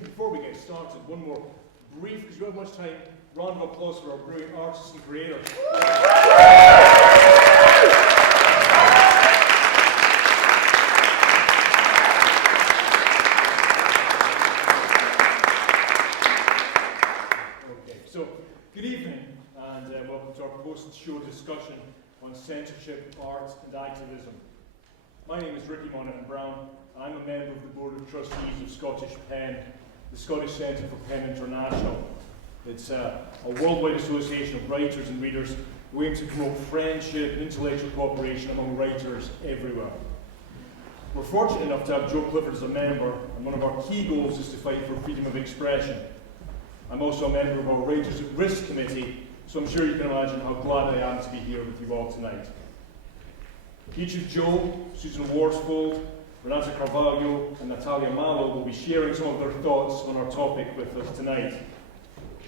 before we get started, one more brief, because we don't have much time, round of applause for our brilliant artists and creators. Okay, so good evening, and welcome to our post-show discussion on censorship, art, and activism. My name is Monahan, and I'm a member of the Board of Trustees of Scottish PEN, the Scottish Centre for PEN International. It's a worldwide association of writers and readers who aim to promote friendship and intellectual cooperation among writers everywhere. We're fortunate enough to have Joe Clifford as a member, and one of our key goals is to fight for freedom of expression. I'm also a member of our Writers at Risk Committee, so I'm sure you can imagine how glad I am to be here with you all tonight. Each of Joe, Susan Worsfold, Renata Carvahlo, and Natalia Mallo will be sharing some of their thoughts on our topic with us tonight.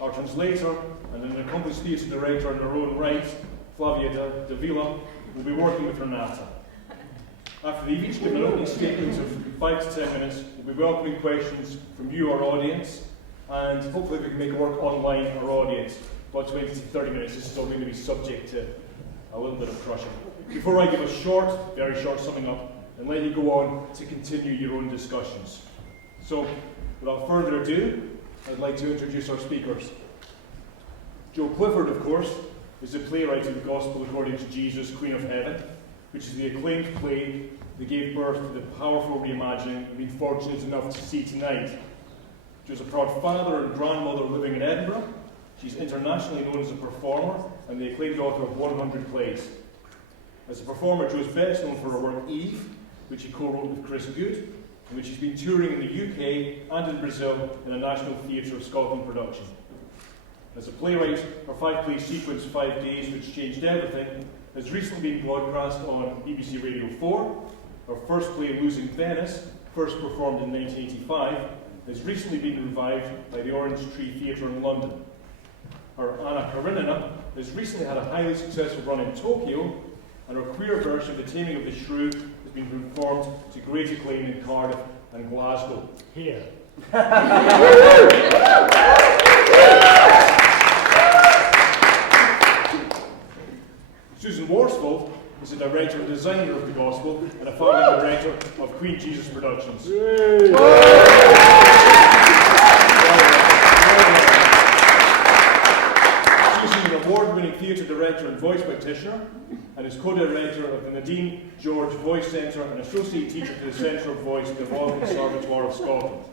Our translator and an accomplished theatre director in her own right, Flavia de Villa, will be working with Renata. After they've each given an opening statement of 5 to 10 minutes, we'll be welcoming questions from you, our audience, and hopefully we can make it work online, our audience. About 20 to 30 minutes is still going to be subject to a little bit of crushing. Before I give a very short summing up, and let you go on to continue your own discussions. So, without further ado, I'd like to introduce our speakers. Joe Clifford, of course, is the playwright of The Gospel According to Jesus, Queen of Heaven, which is the acclaimed play that gave birth to the powerful reimagining we've been fortunate enough to see tonight. She was a proud father and grandmother living in Edinburgh. She's internationally known as a performer and the acclaimed author of 100 plays. As a performer, Joe is best known for her work Eve, which she co-wrote with Chris Good, and which she's been touring in the UK and in Brazil in a National Theatre of Scotland production. As a playwright, her 5-play sequence, 5 Days, Which Changed Everything, has recently been broadcast on BBC Radio 4. Her first play, Losing Venice, first performed in 1985, has recently been revived by the Orange Tree Theatre in London. Her Anna Karenina has recently had a highly successful run in Tokyo, and her queer version of The Taming of the Shrew has been performed to great acclaim in Cardiff and Glasgow. Here. Susan Worsfold is a director and designer of The Gospel and a founding director of Queen Jesus Productions. Award-winning theatre director and voice practitioner, and is co-director of the Nadine George Voice Centre and associate teacher to the Centre of Voice at the Royal Conservatoire of Scotland.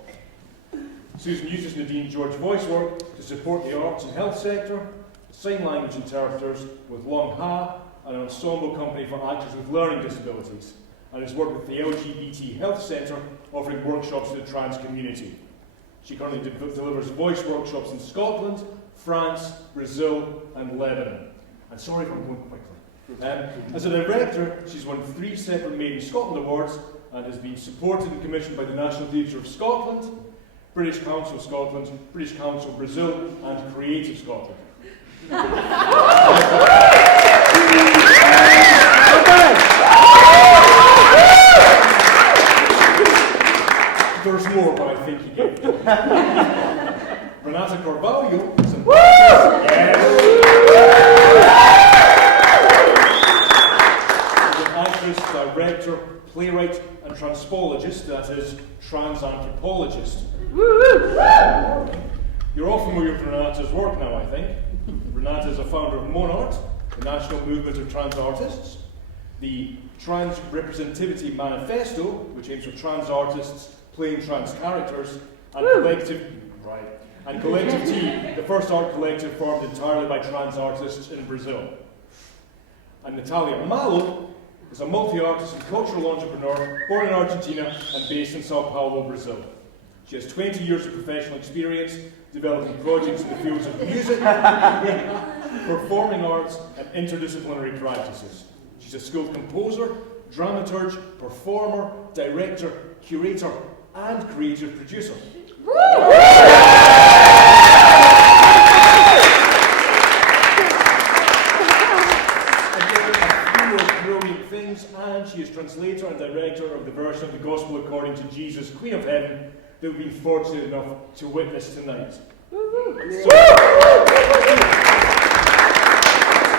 Susan uses Nadine George voice work to support the arts and health sector, sign language interpreters with Long Ha, and an ensemble company for actors with learning disabilities, and has worked with the LGBT Health Centre, offering workshops to the trans community. She currently delivers voice workshops in Scotland, France, Brazil, and Lebanon. And sorry if I'm going quickly. As a director, she's won 3 separate Made in Scotland awards and has been supported and commissioned by the National Theatre of Scotland, British Council Scotland, British Council Brazil, and Creative Scotland. There's more, but I think you get it. Renata Carvahlo is an actress, director, playwright, and transpologist, that is, trans-anthropologist. You're all familiar with Renata's work now, I think. Renata is a founder of Monahan, the national movement of trans artists, the Trans Representativity Manifesto, which aims for trans artists playing trans characters, and Collective T, the first art collective formed entirely by trans artists in Brazil. And Natalia Mallo is a multi-artist and cultural entrepreneur born in Argentina and based in Sao Paulo, Brazil. She has 20 years of professional experience developing projects in the fields of music, performing arts, and interdisciplinary practices. She's a skilled composer, dramaturge, performer, director, curator, and creative producer. And she is translator and director of the version of The Gospel According to Jesus, Queen of Heaven, that we've been fortunate enough to witness tonight. So,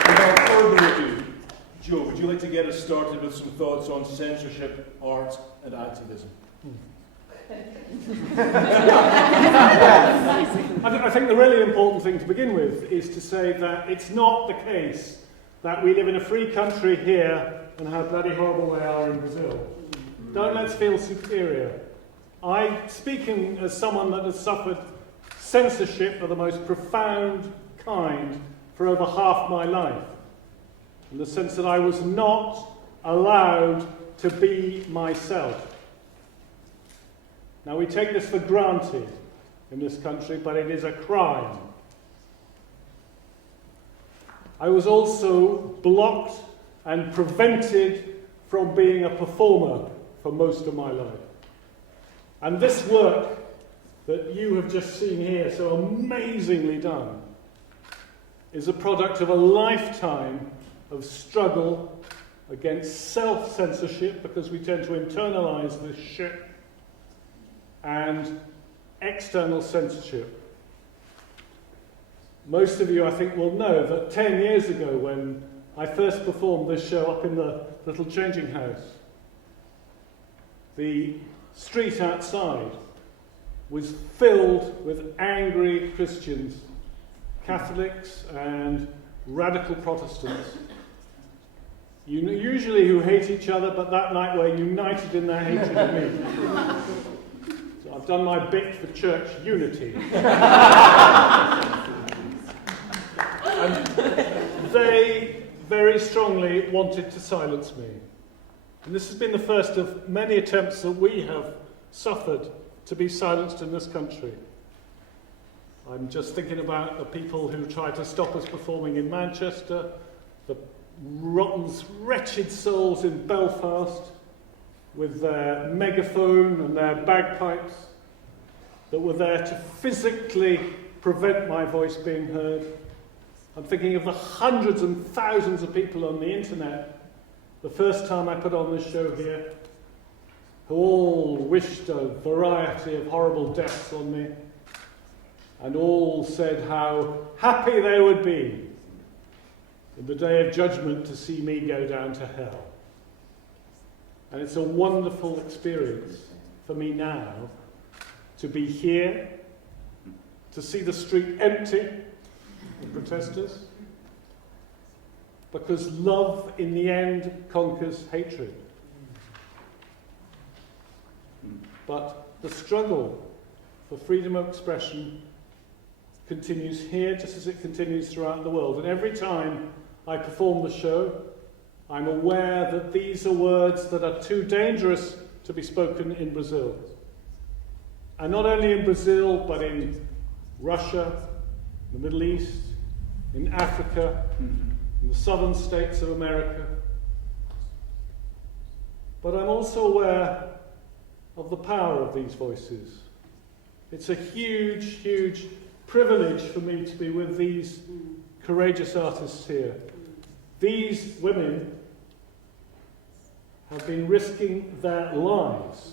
without further ado, Joe, would you like to get us started with some thoughts on censorship, art and activism? I think the really important thing to begin with is to say that it's not the case that we live in a free country here and how bloody horrible they are in Brazil. Don't let's feel superior. Speaking as someone that has suffered censorship of the most profound kind for over half my life, in the sense that I was not allowed to be myself. Now, we take this for granted in this country, but it is a crime. I was also blocked and prevented from being a performer for most of my life. And this work that you have just seen here, so amazingly done, is a product of a lifetime of struggle against self-censorship, because we tend to internalize this shit, and external censorship. Most of you, I think, will know that 10 years ago, when I first performed this show up in the little changing house, the street outside was filled with angry Christians, Catholics and radical Protestants, usually who hate each other, but that night were united in their hatred of me. So I've done my bit for church unity. And they very strongly wanted to silence me. And this has been the first of many attempts that we have suffered to be silenced in this country. I'm just thinking about the people who tried to stop us performing in Manchester, the rotten, wretched souls in Belfast with their megaphone and their bagpipes that were there to physically prevent my voice being heard. I'm thinking of the hundreds and thousands of people on the internet, the first time I put on this show here, who all wished a variety of horrible deaths on me, and all said how happy they would be in the day of judgment to see me go down to hell. And it's a wonderful experience for me now to be here, to see the street empty of protesters, because love in the end conquers hatred. But the struggle for freedom of expression continues here just as it continues throughout the world. And every time I perform the show, I'm aware that these are words that are too dangerous to be spoken in Brazil. And not only in Brazil, but in Russia, the Middle East, in Africa, in the southern states of America. But I'm also aware of the power of these voices. It's a huge, huge privilege for me to be with these courageous artists here. These women have been risking their lives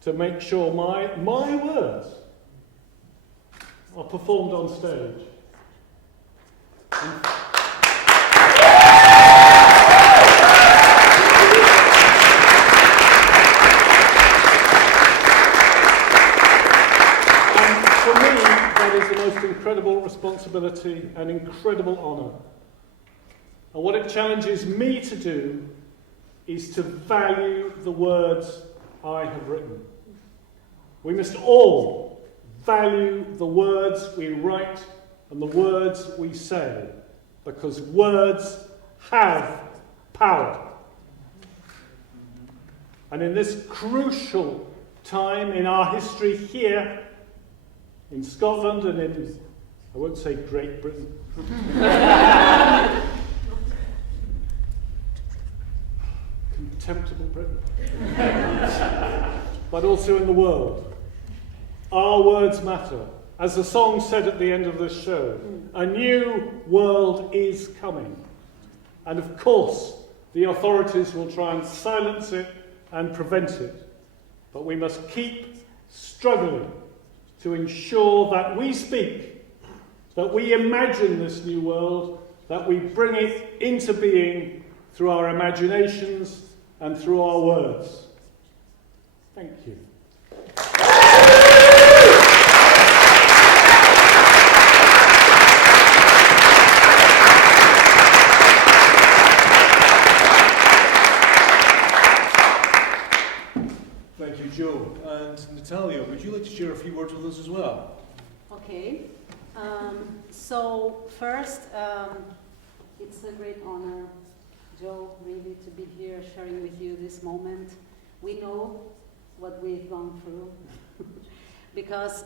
to make sure my words are performed on stage. Incredible responsibility and incredible honour. And what it challenges me to do is to value the words I have written. We must all value the words we write and the words we say, because words have power. And in this crucial time in our history here, in Scotland and in, I won't say Great Britain, contemptible Britain, but also in the world, our words matter. As the song said at the end of this show, a new world is coming. And of course, the authorities will try and silence it and prevent it. but we must keep struggling to ensure that we speak, that we imagine this new world, that we bring it into being through our imaginations and through our words. Thank you. Thank you, Joe. And Natalia, would you like to share a few words with us as well? Okay. So first, it's a great honor, Joe, really, to be here sharing with you this moment. We know what we've gone through because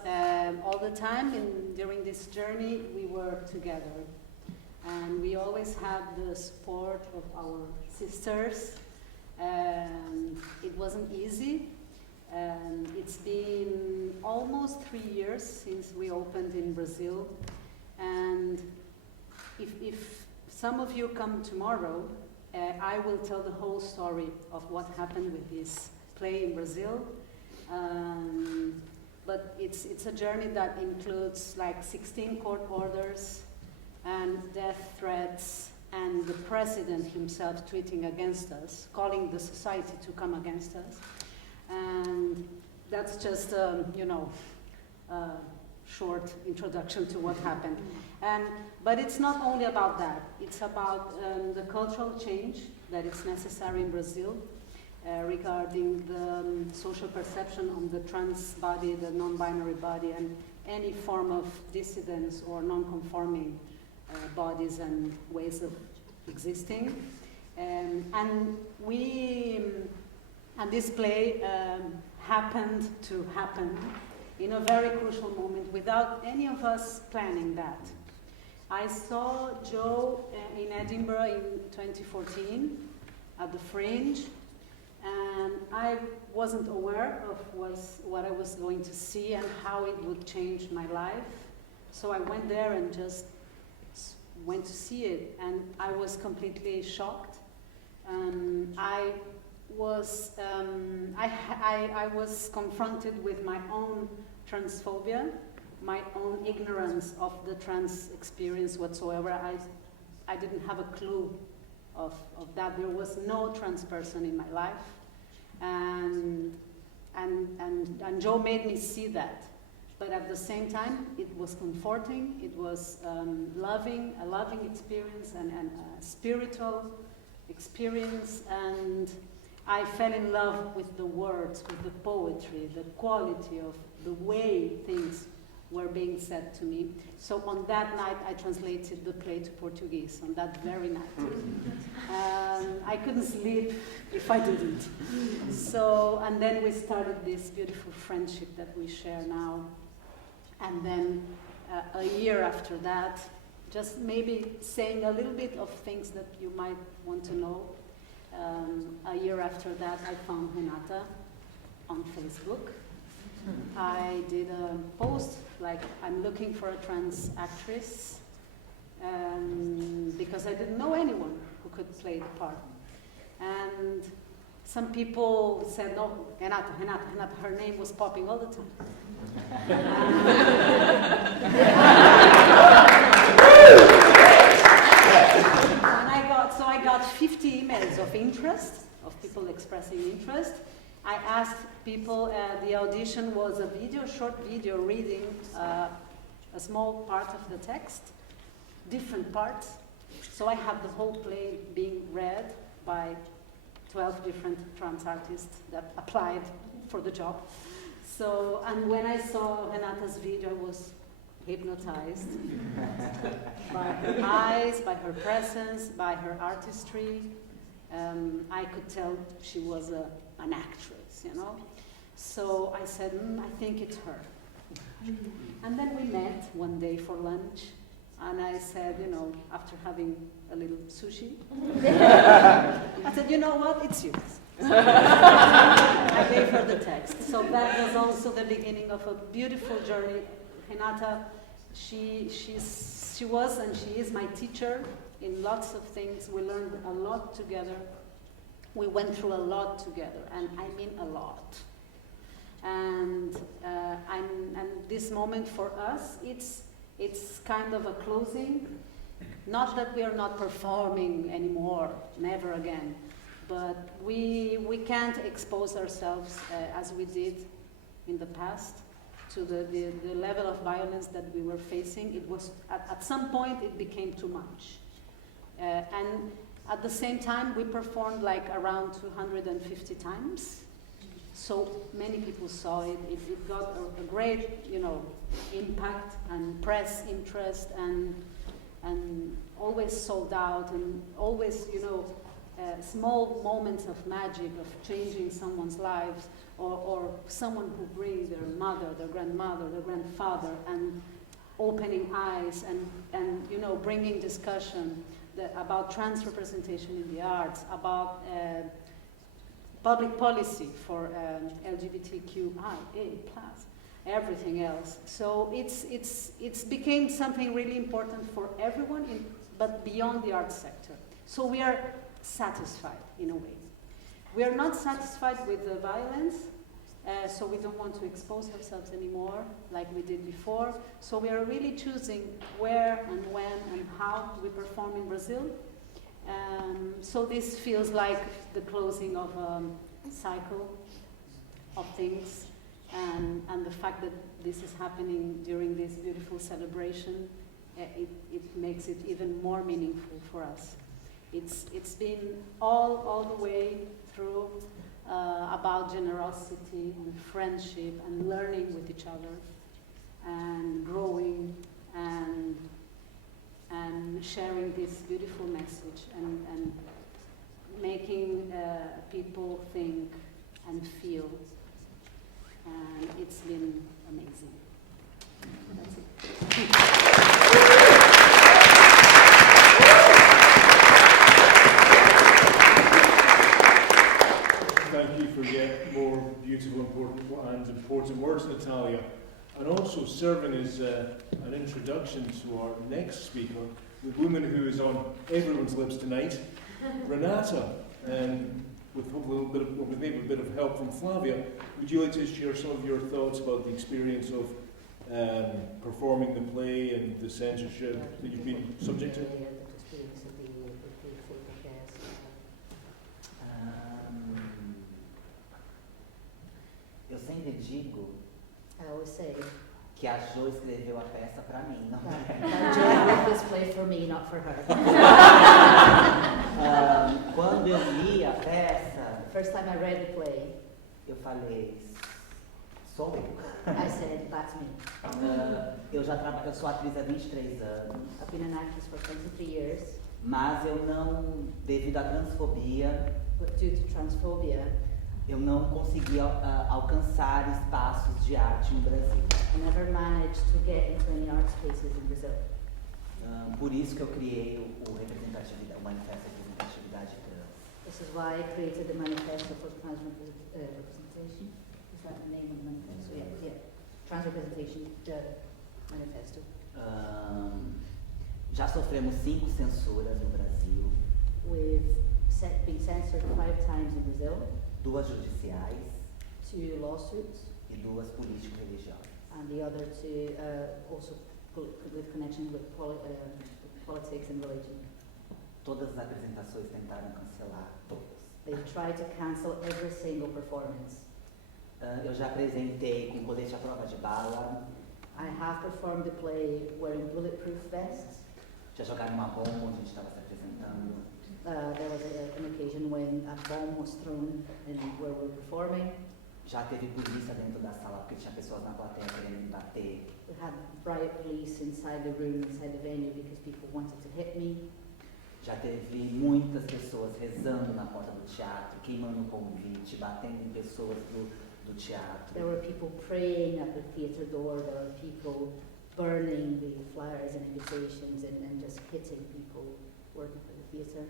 all the time during this journey we were together, and we always had the support of our sisters. It wasn't easy. It's been almost 3 years since we opened in Brazil, and if some of you come tomorrow, I will tell the whole story of what happened with this play in Brazil. But it's a journey that includes like 16 court orders and death threats and the president himself tweeting against us, calling the society to come against us. And that's just, a short introduction to what happened. But it's not only about that. It's about the cultural change that is necessary in Brazil regarding the social perception on the trans body, the non-binary body, and any form of dissidence or non-conforming bodies and ways of existing. And this play happened to happen in a very crucial moment without any of us planning that. I saw Joe in Edinburgh in 2014 at the Fringe, and I wasn't aware of what I was going to see and how it would change my life. So I went there and just went to see it, and I was completely shocked. I was confronted with my own transphobia, my own ignorance of the trans experience whatsoever. I didn't have a clue of that. There was no trans person in my life, and Joe made me see that. But at the same time, it was comforting. It was a loving experience and a spiritual experience, and I fell in love with the words, with the poetry, the quality of the way things were being said to me. So on that night, I translated the play to Portuguese, on that very night. I couldn't sleep if I didn't. So, and then we started this beautiful friendship that we share now. And then a year after that, just maybe saying a little bit of things that you might want to know. A year after that, I found Renata on Facebook. I did a post like, I'm looking for a trans actress, because I didn't know anyone who could play the part. And some people said, no, Renata, her name was popping all the time. I got 50 emails of interest, of people expressing interest. I asked people, the audition was a short video reading a small part of the text, different parts. So I had the whole play being read by 12 different trans artists that applied for the job. So, and when I saw Renata's video, I was hypnotized by her eyes, by her presence, by her artistry. I could tell she was an actress, you know. So I said, I think it's her. And then we met one day for lunch, and I said, you know, after having a little sushi, I said, you know what, it's yours. I gave her the text. So that was also the beginning of a beautiful journey. Renata, she was and she is my teacher in lots of things. We learned a lot together. We went through a lot together, and I mean a lot. And this moment for us, it's kind of a closing. Not that we are not performing anymore, never again, but we can't expose ourselves as we did in the past to the level of violence that we were facing. It was at some point it became too much, and at the same time we performed like around 250 times. So many people saw it. It got a great, impact and press interest, and always sold out, and always, small moments of magic of changing someone's lives, or someone who brings their mother, their grandmother, their grandfather, and opening eyes, and bringing discussion about trans representation in the arts, about public policy for LGBTQIA+, everything else. So it's became something really important for everyone, but beyond the arts sector. So we are satisfied in a way. We are not satisfied with the violence, so we don't want to expose ourselves anymore like we did before. So we are really choosing where and when and how we perform in Brazil. So this feels like the closing of a cycle of things, and the fact that this is happening during this beautiful celebration, it makes it even more meaningful for us. It's been all the way through about generosity and friendship and learning with each other and growing and sharing this beautiful message and making people think and feel, and it's been amazing. That's it. Thank you for yet more beautiful and important words, Natalia, and also serving as an introduction to our next speaker, the woman who is on everyone's lips tonight, Renata, with hopefully maybe a bit of help from Flavia. Would you like to share some of your thoughts about the experience of performing the play and the censorship that you've been subject to? Eu sempre digo I always say, que a Jo escreveu a peça para mim, não Joy wrote this play for me, not for her. Quando eu li a peça, The first time I read the play, eu falei, sou eu. I said, that's me. Eu sou atriz há 23 anos, I've been an actress for 23 years, mas eu não, devido à transfobia, but due to transphobia, eu não consegui alcançar espaços de arte no Brasil. I never managed to get into any art spaces in Brazil. Por isso que eu criei o Manifesto de Representatividade Trans. This is why I created the Manifesto for Trans Representation. Is that the name of the manifesto? Yeah. Trans Representation, the Manifesto. Já sofremos 5 censuras no Brasil, We've been censored 5 times in Brazil, 2 judiciais 2 lawsuits, e 2 político-religiosas. and the other 2 also with connection with politics and religion. Todas as apresentações tentaram cancelar, todas. They've tried to cancel every single performance. Eu já apresentei com colete à prova de bala, I have performed the play wearing bulletproof vests. já jogaram uma bomba onde a gente estava se apresentando. There was an occasion when a bomb was thrown in where we were performing. Já teve polícia dentro da sala porque tinha pessoas na plateia querendo me bater. We had riot police inside the room, inside the venue, because people wanted to hit me. Já teve muitas pessoas rezando na porta do teatro, queimando o convite, batendo em pessoas do teatro. There were people praying at the theatre door. There were people burning the flyers and invitations and just hitting people working for the theatre.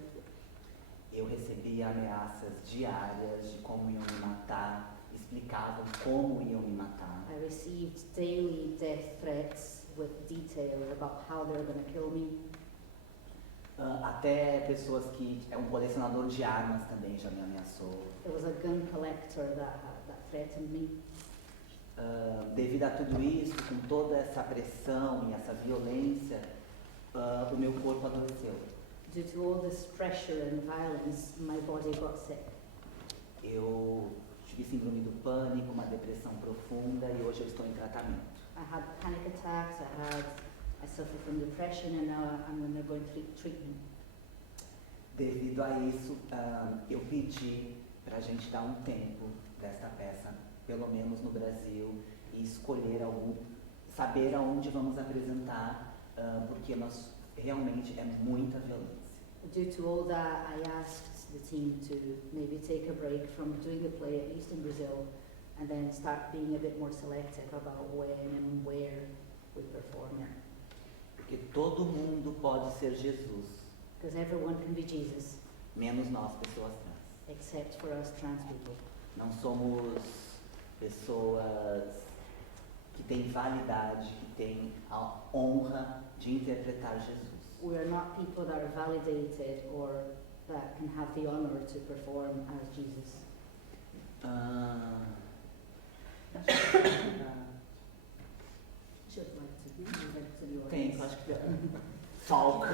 Eu recebia ameaças diárias de como iam me matar, explicavam como iam me matar. I received daily death threats with detail about how they were going to kill me. Até pessoas que é um colecionador de armas também já me ameaçou. There was a gun collector that threatened me. Devido a tudo isso, com toda essa pressão e essa violência, o meu corpo adoeceu. Due to all this pressure and violence, my body got sick. Eu tive síndrome do pânico, uma depressão profunda e hoje eu estou em tratamento. I had panic attacks, I suffer from depression, and now I'm undergoing treatment. Devido a isso, eu pedi para a gente dar um tempo desta peça, pelo menos no Brasil, e escolher saber aonde vamos apresentar, porque nós realmente é muita violência. Due to all that, I asked the team to maybe take a break from doing the play, at least in Brazil, and then start being a bit more selective about when and where we perform it. Porque todo mundo pode ser Jesus, Because everyone can be Jesus, menos nós, pessoas trans. except for us trans people. Não somos pessoas que têm validade, que têm a honra de interpretar Jesus. We are not people that are validated or that can have the honor to perform as Jesus. Should like to move it to the audience. Acho que Falk.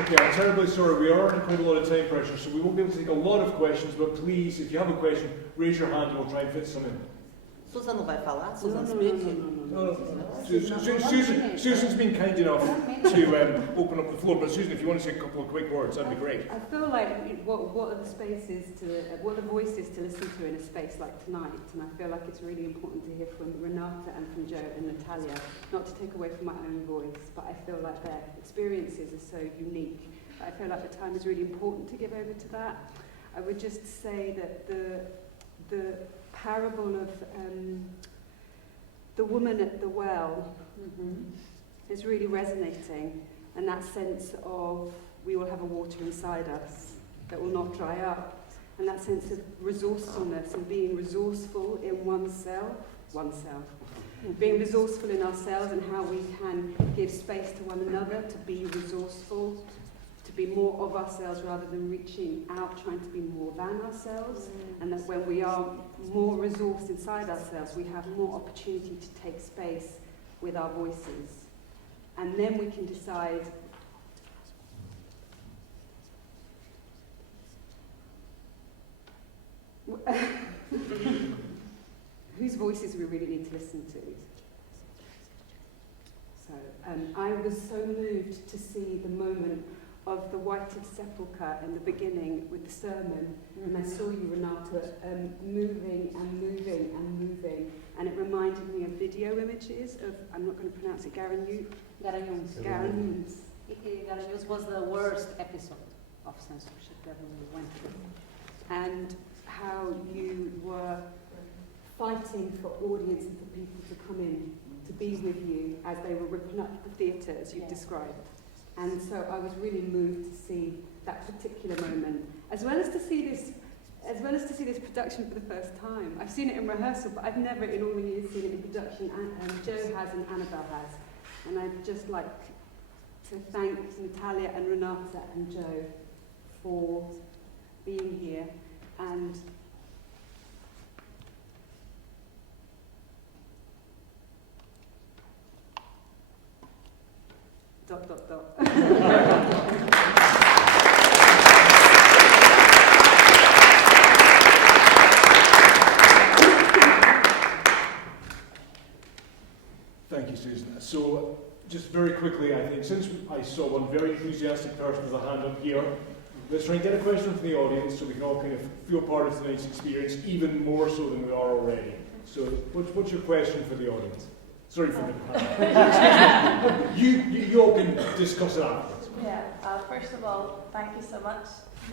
Okay, I'm terribly sorry, we are under quite a lot of time pressure, so we won't be able to take a lot of questions, but please, if you have a question, raise your hand and we'll try and fit some in. Susan não vai falar? Susan No, speak? Susan's been kind enough to open up the floor, but Susan, if you want to say a couple of quick words, that'd be great. I feel like what are the spaces what are the voices to listen to in a space like tonight? And I feel like it's really important to hear from Renata and from Joe and Natalia, not to take away from my own voice, but I feel like their experiences are so unique. I feel like the time is really important to give over to that. I would just say that the parable of the woman at the well is really resonating, and that sense of we will have a water inside us that will not dry up, and that sense of resourcefulness and being resourceful in oneself, being resourceful in ourselves and how we can give space to one another to be resourceful, to be more of ourselves rather than reaching out, trying to be more than ourselves, and that when we are more resourced inside ourselves, we have more opportunity to take space with our voices. And then we can decide whose voices we really need to listen to. So I was so moved to see the moment of the whited sepulchre in the beginning with the sermon, and I saw you, Renata, moving and moving and moving, and it reminded me of video images of, I'm not going to pronounce it, Garanhuns. Garanhuns was the worst episode of censorship that we went through. And how you were fighting for audience and for people to come in, to be with you as they were ripping up the theatre, as you've described. And so I was really moved to see that particular moment, as well as to see this production for the first time. I've seen it in rehearsal, but I've never in all the years seen it in production, and Joe has and Annabelle has. And I'd just like to thank Natalia and Renata and Joe for being here, and dot dot dot. Thank you, Susan. So, just very quickly, I think, since I saw one very enthusiastic person with a hand up here, let's try and get a question from the audience so we can all kind of feel part of tonight's experience, even more so than we are already. So, what's your question for the audience? Sorry for the panel. You all can discuss it afterwards. Yeah, first of all, thank you so much.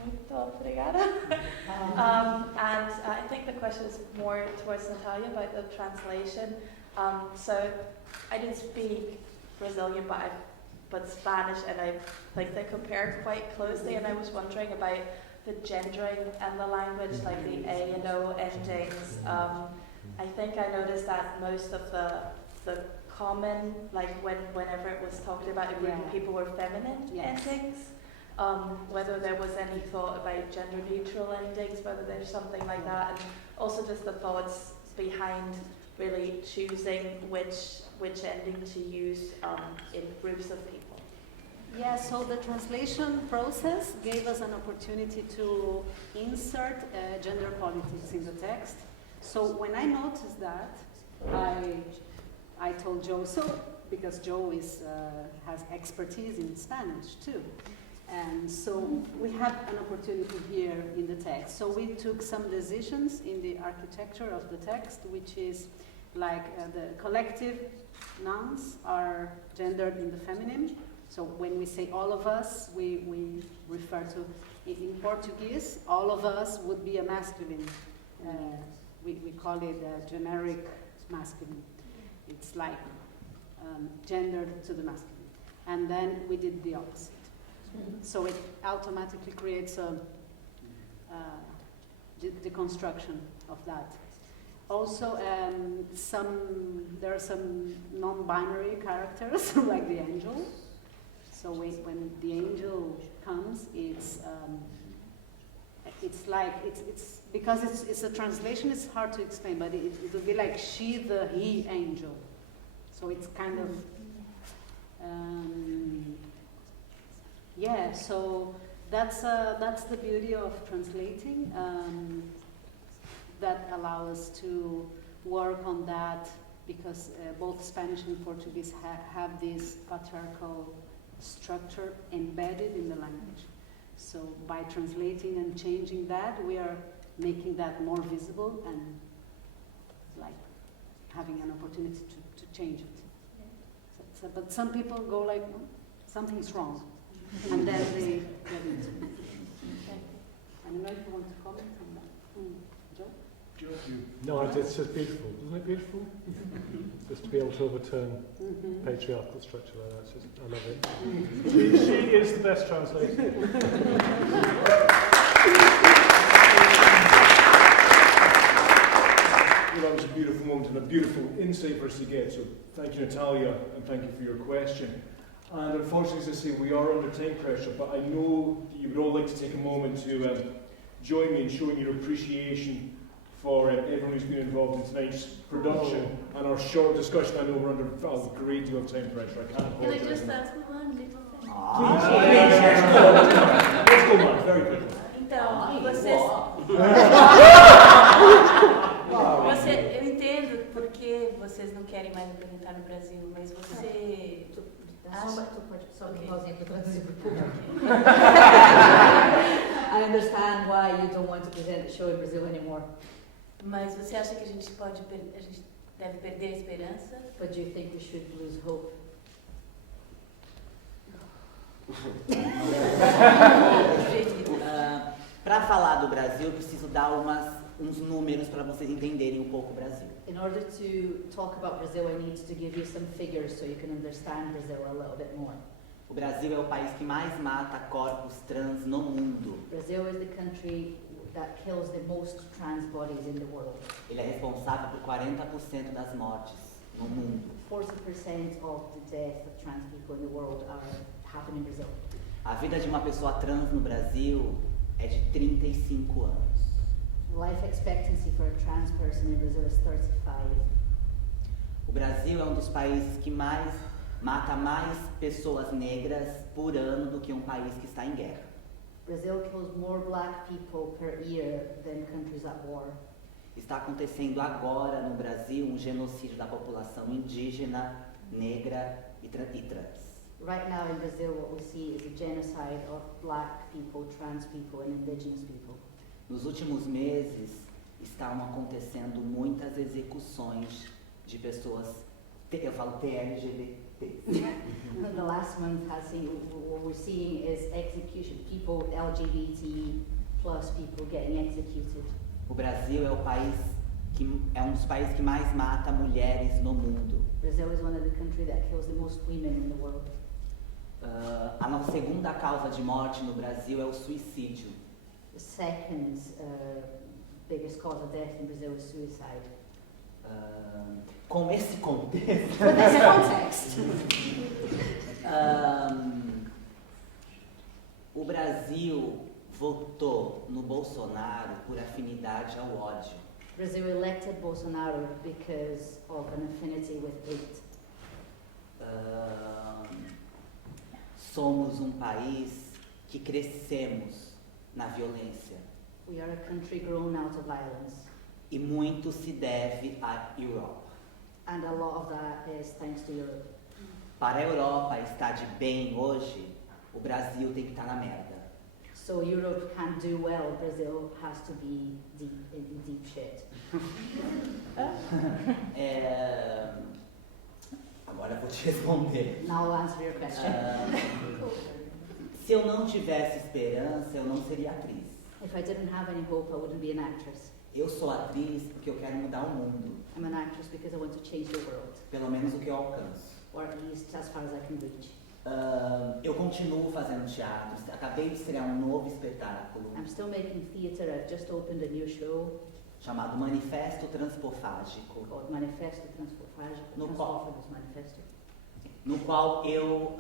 Muito obrigada. And I think the question is more towards Natalia about the translation. So I didn't speak Brazilian, but Spanish, and I think they compare quite closely, and I was wondering about the gendering and the language, like the A and O endings. I think I noticed that most of the common, like whenever it was talked about a group of people, were feminine endings. whether there was any thought about gender neutral endings, whether there's something like that, and also just the thoughts behind really choosing which ending to use in groups of people. Yeah, so the translation process gave us an opportunity to insert gender politics in the text. So when I noticed that, I told Joe, because Joe has expertise in Spanish too. And so we had an opportunity here in the text. So we took some decisions in the architecture of the text, which is like the collective nouns are gendered in the feminine. So when we say all of us, we refer to, in Portuguese, all of us would be a masculine. We call it a generic masculine. It's like gendered to the masculine. And then we did the opposite. So it automatically creates a deconstruction of that. Also, there are some non-binary characters, like the angel. So when the angel comes, it's because it's a translation. It's hard to explain, but it would be like she, the he angel. So it's kind of yeah. So that's the beauty of translating. That allow us to work on that because both Spanish and Portuguese have this patriarchal structure embedded in the language. So by translating and changing that, we are making that more visible and like having an opportunity to change it. So, but some people go like, oh, something's wrong, and then they get into it. I don't know if you want to comment on that. Joe? No, it's just beautiful. Isn't it beautiful? Just to be able to overturn patriarchal structure like that. Just, I love it. She is the best translator. Well, that was a beautiful moment and a beautiful insight for us to get. So thank you, Natalia, and thank you for your question. And unfortunately, as I say, we are under time pressure, but I know that you would all like to take a moment to join me in showing your appreciation for everyone who's been involved in tonight's production and our short discussion. I know we're under a great deal of time pressure. I can't apologize. Can I just ask one little thing? Let's go, Mark, very quickly. Então, eu entendo porque vocês não querem mais apresentar no Brasil, mas você... Só uma pausinha para traduzir para o público. I understand why you don't want to present the show in Brazil anymore. Mas você acha que a gente deve perder a esperança? But do you think we should lose hope? Para falar do Brasil, eu preciso dar uns números para vocês entenderem um pouco o Brasil. In order to talk about Brazil, I need to give you some figures so you can understand Brazil a little bit more. O Brasil é o país que mais mata corpos trans no mundo. Brazil is the country that kills the most trans bodies in the world. Ele é responsável por 40% das mortes no mundo. 40% of the death of trans people in the world happen in Brazil. A vida de uma pessoa trans no Brasil é de 35 anos. Life expectancy for a trans person in Brazil is 35. O Brasil é um dos países que mata mais pessoas negras por ano do que um país que está em guerra. Brazil kills more black people per year than countries at war. Está acontecendo agora no Brasil um genocídio da população indígena, negra e trans. Right now in Brazil what we see is a genocide of black people, trans people and indigenous people. Nos últimos meses estão acontecendo muitas execuções de pessoas, eu falo LGBT. The last month what we're seeing is execution, people LGBT plus people getting executed. O Brasil é um dos países que mais mata mulheres no mundo. Brazil is one of the countries that kills the most women in the world. A nossa segunda causa de morte no Brasil é o suicídio. The second biggest cause of death in Brazil is suicide. Com esse contexto, With this context, o Brasil votou no Bolsonaro por afinidade ao ódio. Brazil elected Bolsonaro because of an affinity with hate. Somos um país que crescemos na violência. We are a country grown out of violence, E muito se deve à Europa. and a lot of that is thanks to Europe. Para a Europa estar de bem hoje, o Brasil tem que estar na merda. So Europe can do well, Brazil has to be in deep shit. Agora eu vou te responder. Now I'll answer your question. Se eu não tivesse esperança, eu não seria atriz. If I didn't have any hope, I wouldn't be an actress. Eu sou atriz porque eu quero mudar o mundo, I'm an actress because I want to change the world, pelo menos o que eu alcanço. or at least as far as I can reach. Eu continuo fazendo teatro, acabei de estrear um novo espetáculo I'm still making theatre. I've just opened a new show chamado Manifesto Transpofágico, called Manifesto Transformagem, No qual- Transformers Manifesto, no qual eu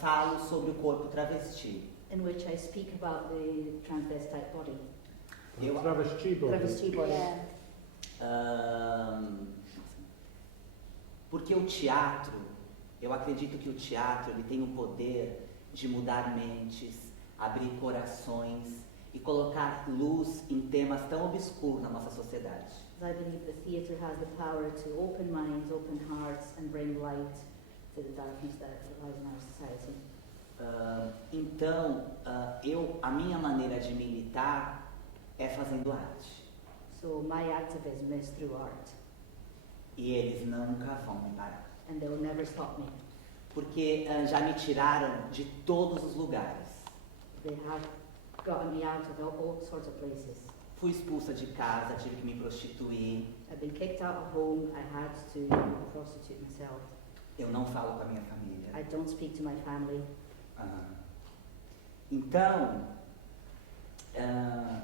falo sobre o corpo travesti. in which I speak about the transvestite body. Eu- Travesti body. Travesti body. Porque o teatro, eu acredito que o teatro ele tem o poder de mudar mentes, abrir corações e colocar luz em temas tão obscuros na nossa sociedade. I believe the theatre has the power to open minds, open hearts, and bring light to the darkness that lies in our society. Então, a minha maneira de militar é fazendo arte. So my activism is through art, E eles nunca vão me parar. and they will never stop me. Porque já me tiraram de todos os lugares. They have gotten me out of all sorts of places. Fui expulsa de casa, tive que me prostituir. I've been kicked out of home. I had to prostitute myself. Eu não falo com a minha família. I don't speak to my family. Então,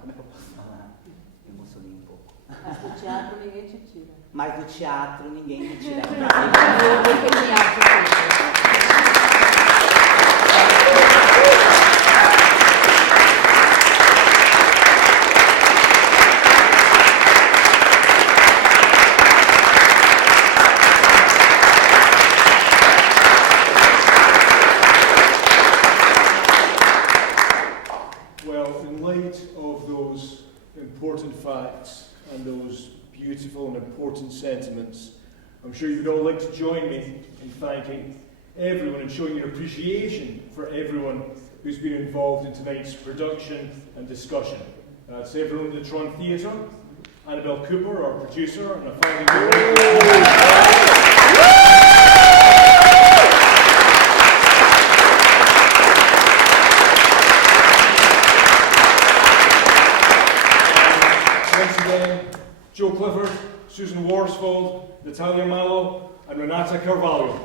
como é que eu posso falar? Me emocionei um pouco. Mas do teatro ninguém te tira. Mas do teatro ninguém me tira. They kicked me out of theatre. Well, in light of those important facts and those beautiful and important sentiments, I'm sure you would all like to join me in thanking everyone and showing your appreciation for everyone who's been involved in tonight's production and discussion. That's everyone at the Tron Theatre, Annabelle Cooper, our producer, and a once again, Joe Clifford, Susan Worsfold, Natalia Mallo, and Renata Carvahlo.